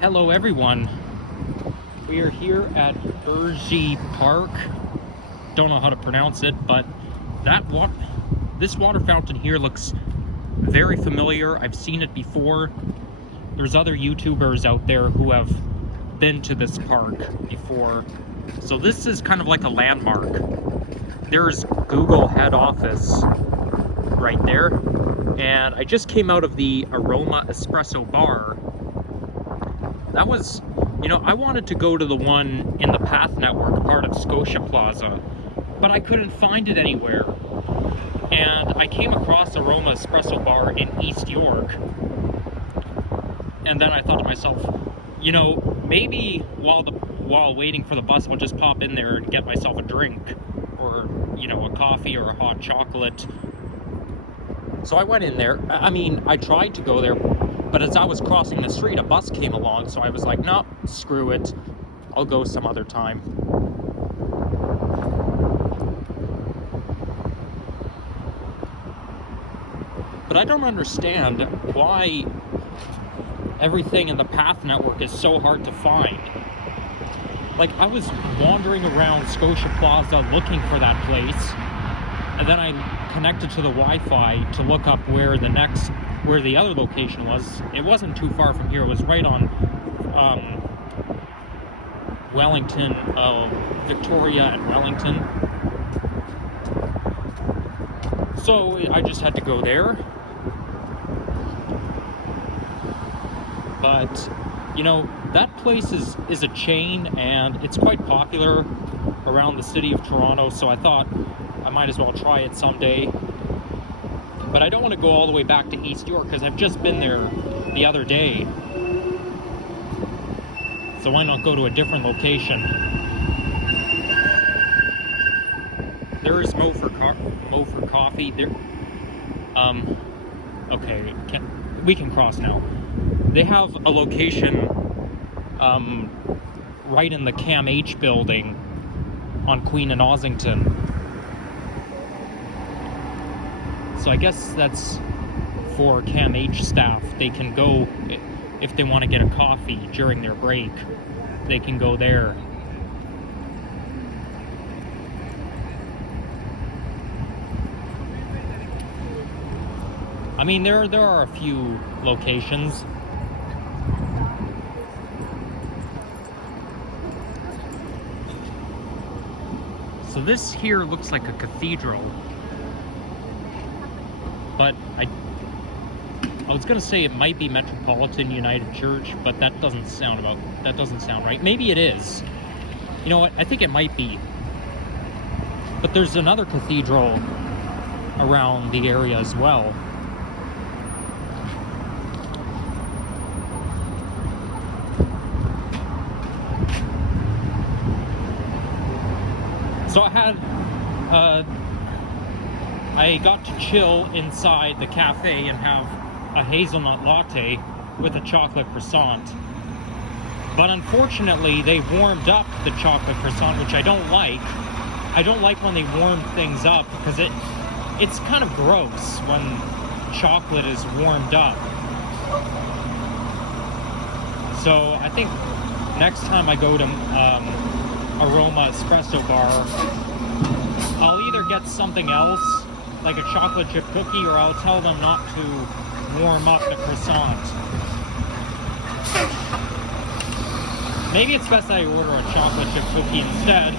Hello everyone, we are here at Flurries Park. Don't know how to pronounce it, but this water fountain here looks very familiar. I've seen it before. There's other YouTubers out there who have been to this park before. So this is kind of like a landmark. There's Google head office right there. And I just came out of the Aroma Espresso bar. That was, I wanted to go to the one in the Path Network, part of Scotia Plaza, but I couldn't find it anywhere. And I came across Aroma Espresso Bar in East York. And then I thought to myself, maybe while waiting for the bus, I'll just pop in there and get myself a drink, or, a coffee or a hot chocolate. So I went in there. I tried to go there, but as I was crossing the street, a bus came along, so I was like, no, screw it. I'll go some other time. But I don't understand why everything in the Path Network is so hard to find. Like, I was wandering around Scotia Plaza looking for that place, and then I connected to the Wi-Fi to look up where the other location was. It wasn't too far from here. It was right on Wellington, Victoria and Wellington. So I just had to go there. But, that place is a chain, and it's quite popular around the city of Toronto, so I thought I might as well try it someday. But I don't want to go all the way back to East York because I've just been there the other day. So why not go to a different location? There is Mo for Coffee. There. Okay, we can cross now. They have a location right in the CAMH building on Queen and Ossington. So I guess that's for CAMH staff. They can go, if they want to get a coffee during their break, they can go there. There are a few locations. So this here looks like a cathedral. But I was gonna say it might be Metropolitan United Church, but that doesn't sound right. Maybe it is. You know what? I think it might be. But there's another cathedral around the area as well. So I got to chill inside the cafe and have a hazelnut latte with a chocolate croissant. But unfortunately, they warmed up the chocolate croissant, which I don't like. I don't like when they warm things up because it's kind of gross when chocolate is warmed up. So I think next time I go to Aroma Espresso Bar, I'll either get something else, like a chocolate chip cookie, or I'll tell them not to warm up the croissant. Maybe it's best I order a chocolate chip cookie instead.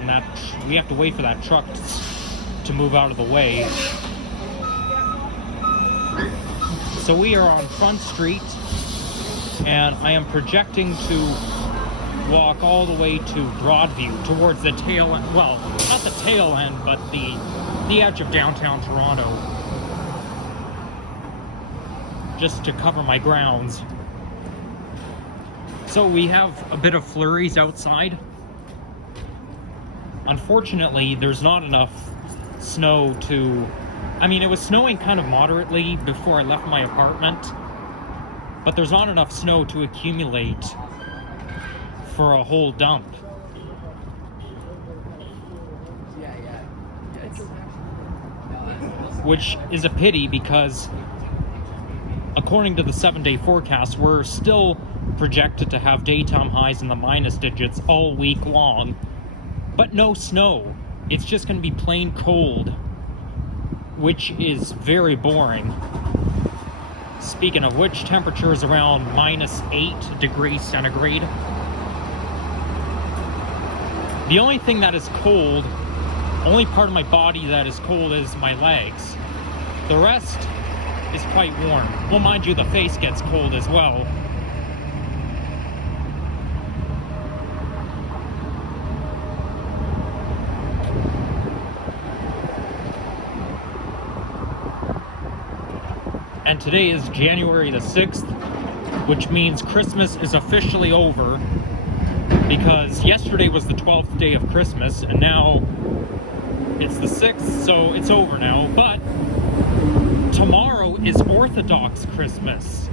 And we have to wait for that truck to move out of the way. So we are on Front Street, and I am projecting to walk all the way to Broadview, towards the tail end, well, not the tail end, but the edge of downtown Toronto, just to cover my grounds. So we have a bit of flurries outside. Unfortunately, there's not enough snow to... it was snowing kind of moderately before I left my apartment, but there's not enough snow to accumulate for a whole dump. Which is a pity because according to the 7-day forecast, we're still projected to have daytime highs in the minus digits all week long, but no snow. It's just going to be plain cold, which is very boring. Speaking of which, temperature is around -8 degrees centigrade. The only thing that is cold, only part of my body that is cold is my legs. The rest is quite warm. Well, mind you, the face gets cold as well. And today is January the 6th, which means Christmas is officially over, because yesterday was the 12th day of Christmas, and now it's the 6th, so it's over now. But tomorrow is Orthodox Christmas.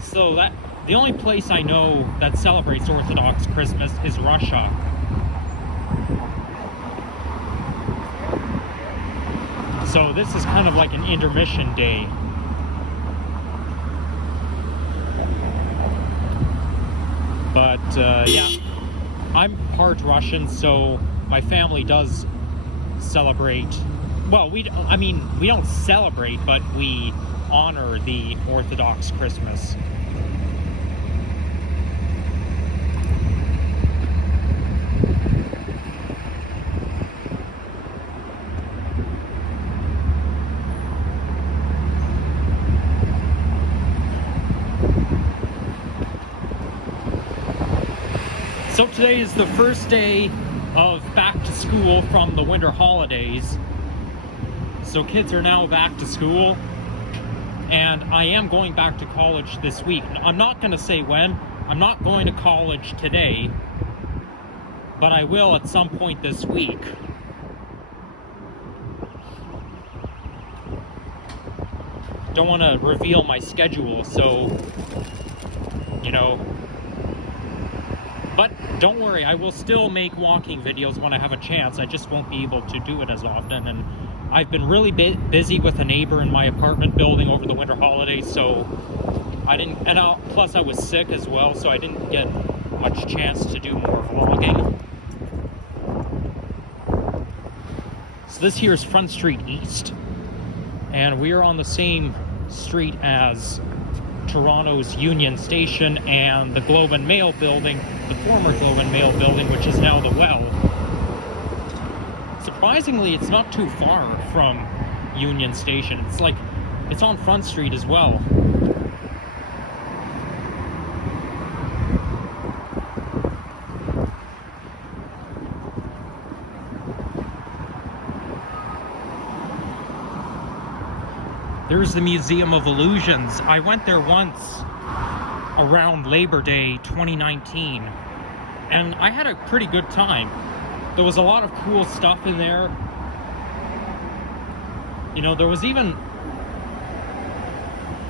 So that the only place I know that celebrates Orthodox Christmas is Russia. So this is kind of like an intermission day. But yeah, I'm part Russian, so my family does celebrate. Well, we don't celebrate, but we honor the Orthodox Christmas. So today is the first day of back to school from the winter holidays. So kids are now back to school, and I am going back to college this week. I'm not going to say when. I'm not going to college today, but I will at some point this week. Don't want to reveal my schedule, so, you know. But don't worry, I will still make walking videos when I have a chance. I just won't be able to do it as often. And I've been really busy with a neighbor in my apartment building over the winter holidays, so I didn't, and plus I was sick as well, so I didn't get much chance to do more vlogging. So this here is Front Street East, and we are on the same street as Toronto's Union Station and the Globe and Mail building, the former Globe and Mail building, which is now the Well. Surprisingly, it's not too far from Union Station. It's on Front Street as well. There's the Museum of Illusions. I went there once around Labor Day 2019, and I had a pretty good time. There was a lot of cool stuff in there. You know, there was even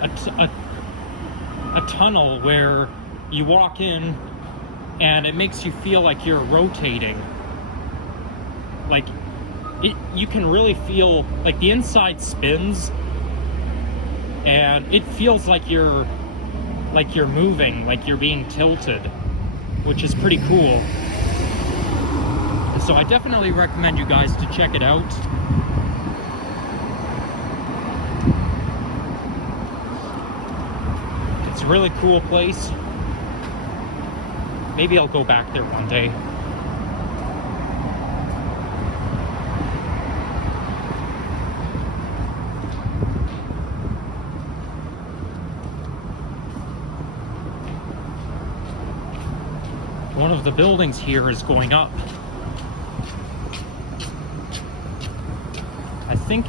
a tunnel where you walk in and it makes you feel like you're rotating. Like, you can really feel, like, the inside spins, and it feels like you're moving, like you're being tilted, which is pretty cool. So I definitely recommend you guys to check it out. It's a really cool place. Maybe I'll go back there one day. One of the buildings here is going up. I think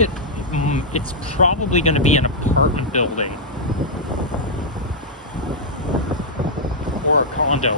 it's probably going to be an apartment building or a condo.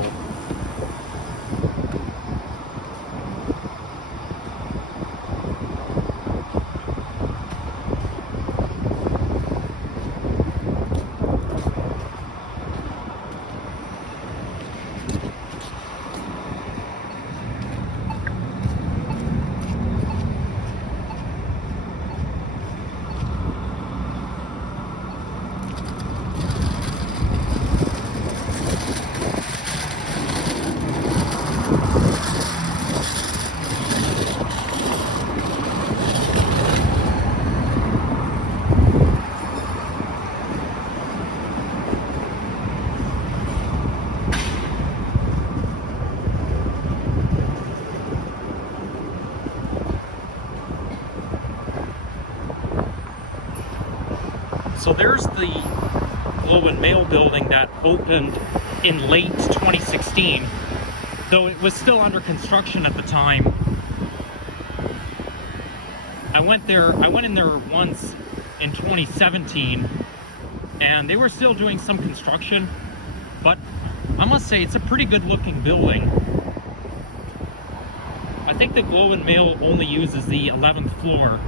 So there's the Globe and Mail building that opened in late 2016, though it was still under construction at the time. I went in there once in 2017, and they were still doing some construction, but I must say it's a pretty good looking building. I think the Globe and Mail only uses the 11th floor.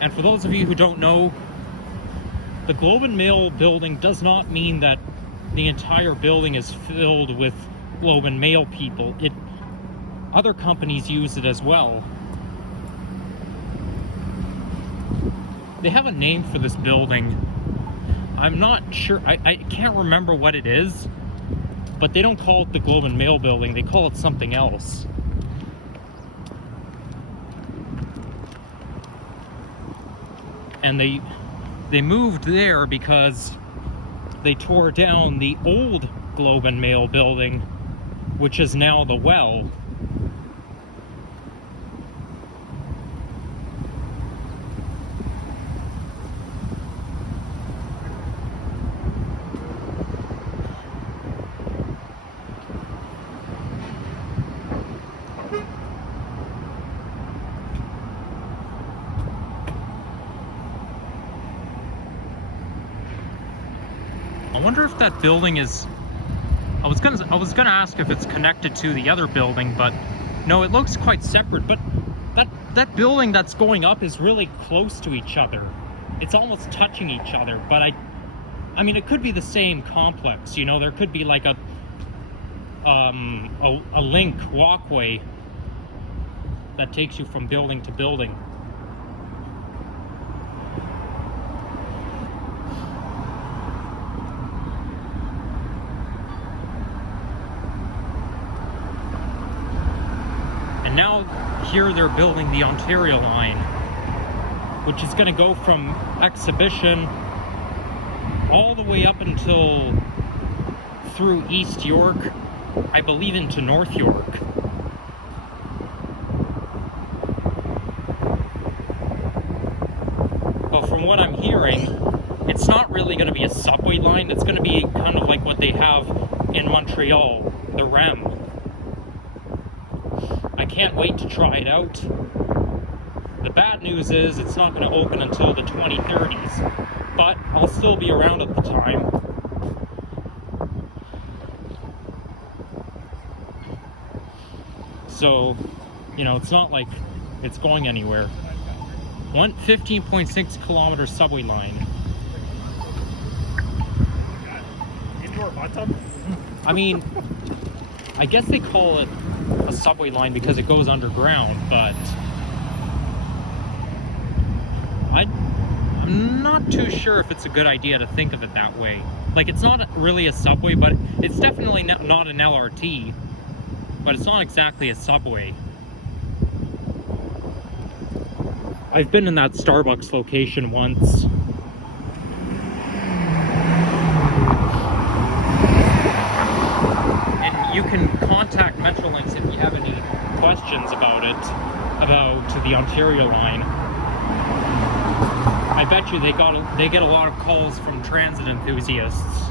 And for those of you who don't know, the Globe and Mail building does not mean that the entire building is filled with Globe and Mail people. Other companies use it as well. They have a name for this building. I'm not sure, I can't remember what it is, but they don't call it the Globe and Mail building, they call it something else. And they moved there because they tore down the old Globe and Mail building, which is now the Well. I wonder if that building is... I was gonna ask if it's connected to the other building, but no, it looks quite separate. But that building that's going up is really close to each other. It's almost touching each other. But I mean, it could be the same complex. You know, there could be like a link walkway that takes you from building to building. And now here they're building the Ontario line, which is going to go from Exhibition all the way up until through East York, I believe into North York. But from what I'm hearing, it's not really going to be a subway line. It's going to be kind of like what they have in Montreal, the REM. I can't wait to try it out. The bad news is it's not going to open until the 2030s, but I'll still be around at the time. So, you know, it's not like it's going anywhere. 15.6 kilometer subway line. Indoor hot tub? I mean, I guess they call it a subway line because it goes underground, but I'm not too sure if it's a good idea to think of it that way. Like, it's not really a subway, but it's definitely not an LRT, but it's not exactly a subway. I've been in that Starbucks location once. And you can contact Metrolinx if you have any questions about it, about the Ontario line. I bet you they get a lot of calls from transit enthusiasts.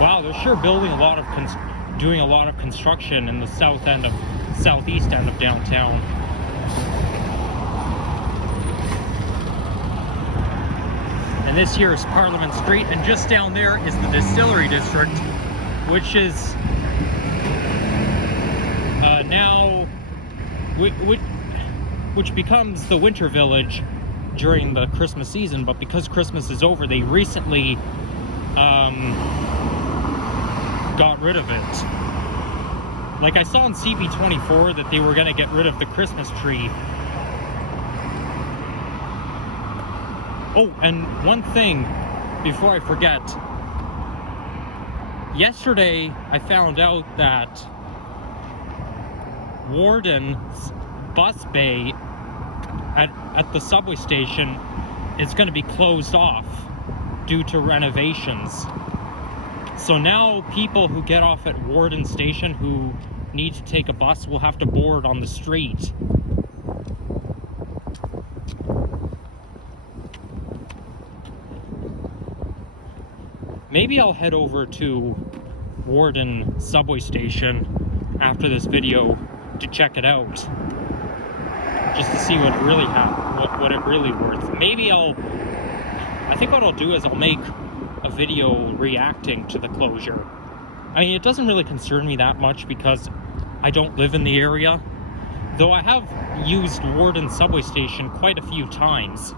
Wow, they're sure building doing a lot of construction in the southeast end of downtown. And this here is Parliament Street, and just down there is the Distillery District, which is now, which becomes the Winter Village during the Christmas season. But because Christmas is over, they recently got rid of it. Like, I saw on CB24 that they were going to get rid of the Christmas tree. Oh, and one thing before I forget. Yesterday, I found out that Warden's bus bay at the subway station is going to be closed off due to renovations. So now people who get off at Warden Station who need to take a bus will have to board on the street. Maybe I'll head over to Warden subway station after this video to check it out, just to see what really what it really worth. Maybe I think what I'll do is I'll make a video reacting to the closure. I mean, it doesn't really concern me that much because I don't live in the area, though I have used Warden subway station quite a few times.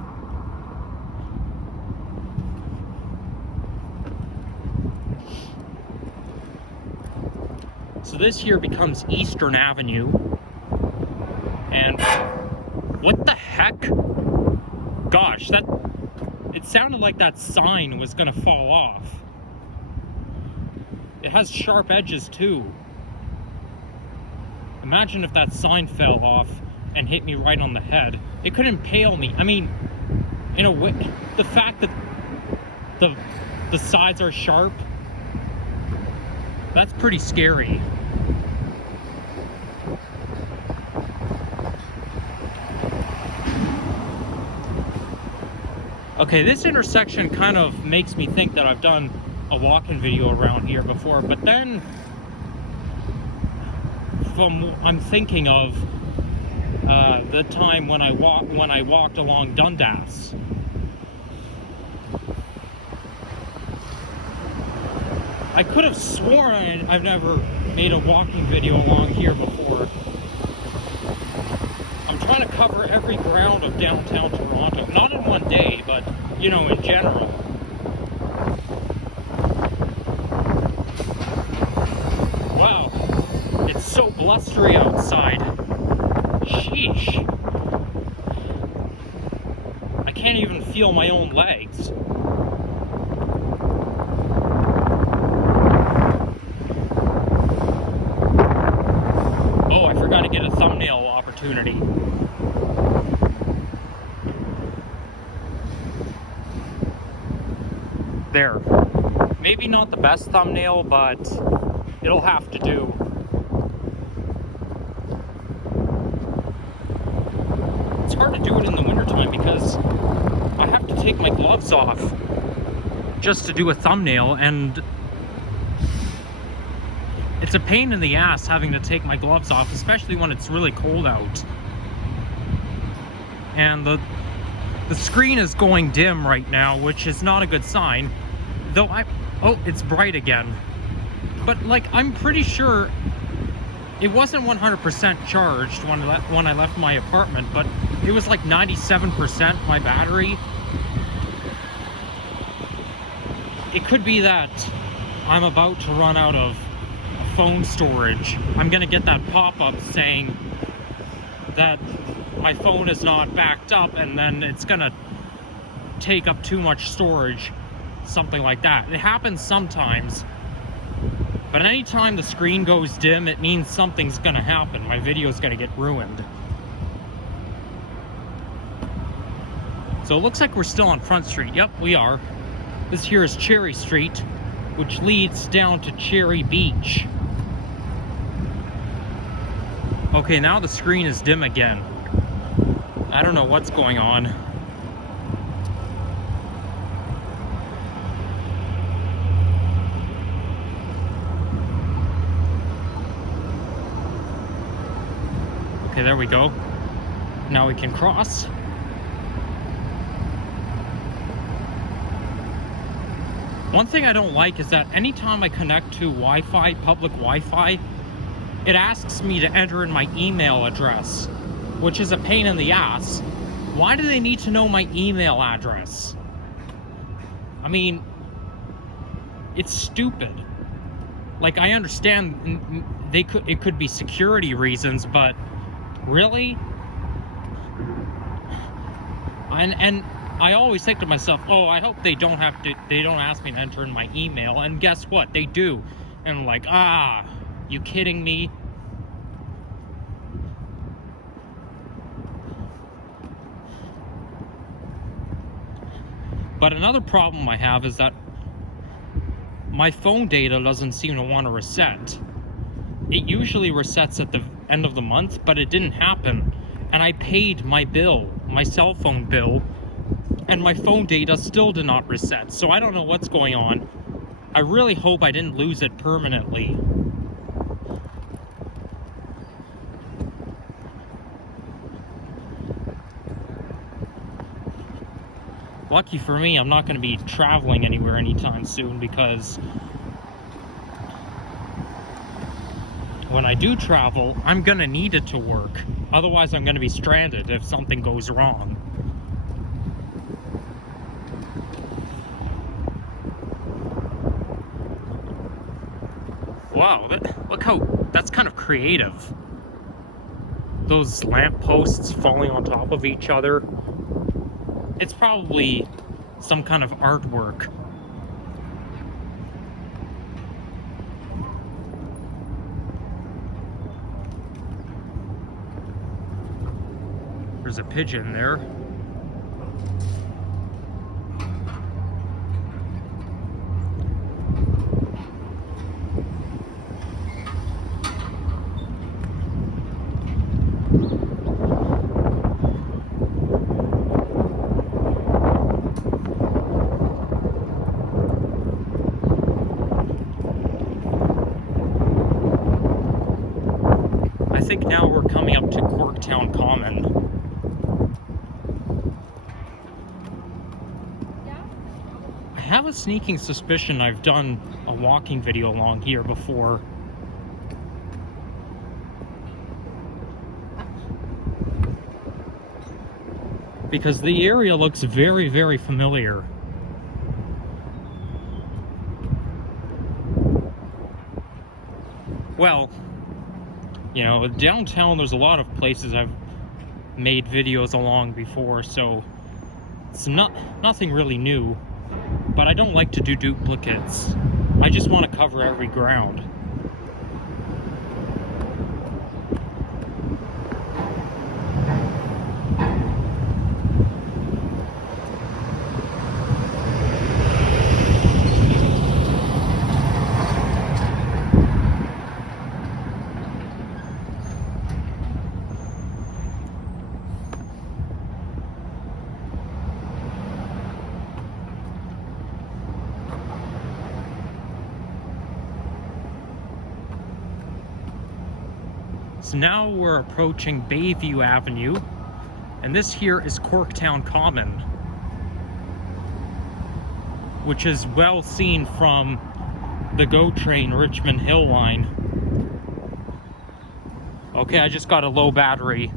So this here becomes Eastern Avenue. And what the heck? Gosh, it sounded like that sign was gonna fall off. It has sharp edges too. Imagine if that sign fell off and hit me right on the head. It could impale me. I mean, in a way, the fact that the sides are sharp, that's pretty scary. Okay, this intersection kind of makes me think that I've done a walk-in video around here before, but then I'm thinking of the time when I walked along Dundas. I could have sworn I've never made a walking video along here before. I'm trying to cover every ground of downtown Toronto, not in one day, but you know, in general. Wow, it's so blustery outside. Sheesh. I can't even feel my own legs. Oh, I forgot to get a thumbnail opportunity. There. Maybe not the best thumbnail, but it'll have to do. It's hard to do it in the wintertime because I have to take my gloves off just to do a thumbnail, and it's a pain in the ass having to take my gloves off, especially when it's really cold out. And the screen is going dim right now, which is not a good sign. Though oh, it's bright again. But like, I'm pretty sure it wasn't 100% charged when I left my apartment, but it was like 97% my battery. It could be that I'm about to run out of phone storage. I'm gonna get that pop-up saying that my phone is not backed up, and then it's gonna take up too much storage, something like that. It happens sometimes, but anytime the screen goes dim, it means something's gonna happen. My video's gonna get ruined. So it looks like we're still on Front Street. Yep, we are. This here is Cherry Street, which leads down to Cherry Beach. Okay, now the screen is dim again. I don't know what's going on. Okay, there we go. Now we can cross. One thing I don't like is that anytime I connect to Wi-Fi, public Wi-Fi, it asks me to enter in my email address, which is a pain in the ass. Why do they need to know my email address? I mean, It's stupid. Like, I understand it could be security reasons, but really? And I always think to myself, oh, I hope they don't ask me to enter in my email. And guess what? They do. And I'm like, you kidding me? But another problem I have is that my phone data doesn't seem to want to reset. It usually resets at the end of the month, but it didn't happen. And I paid my bill, my cell phone bill, and my phone data still did not reset. So I don't know what's going on. I really hope I didn't lose it permanently. Lucky for me, I'm not going to be traveling anywhere anytime soon, because when I do travel, I'm going to need it to work. Otherwise, I'm going to be stranded if something goes wrong. Wow, look how, that's kind of creative. Those lampposts falling on top of each other. It's probably some kind of artwork. There's a pigeon there. I think now we're coming up to Corktown Common. I have a sneaking suspicion I've done a walking video along here before. Because the area looks very, very familiar. Well, you know, downtown there's a lot of places I've made videos along before, so it's nothing really new. But I don't like to do duplicates. I just want to cover every ground. So now we're approaching Bayview Avenue, and this here is Corktown Common, which is well seen from the GO train Richmond Hill line. Okay, I just got a low battery.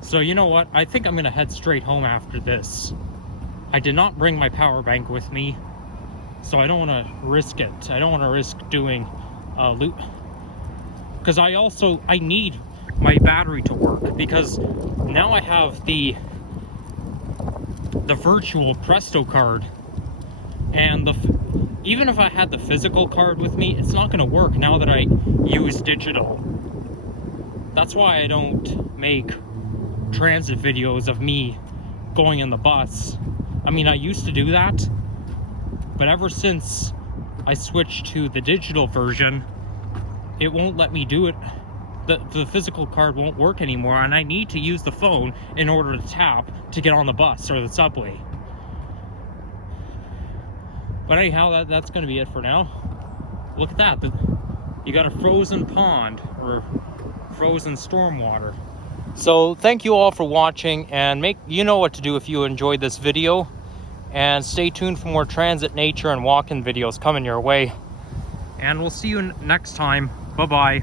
So you know what? I think I'm gonna head straight home after this. I did not bring my power bank with me, so I don't want to risk it. I don't want to risk doing a loop. Because I need my battery to work, because now I have the virtual Presto card, and even if I had the physical card with me, it's not going to work now that I use digital. That's why I don't make transit videos of me going in the bus. I mean, I used to do that, but ever since I switched to the digital version, it won't let me do it. The physical card won't work anymore, and I need to use the phone in order to tap to get on the bus or the subway. But anyhow, that's going to be it for now. Look at that. You got a frozen pond, or frozen stormwater. So thank you all for watching, and you know what to do if you enjoyed this video. And stay tuned for more transit, nature, and walk-in videos coming your way. And we'll see you next time. Bye-bye.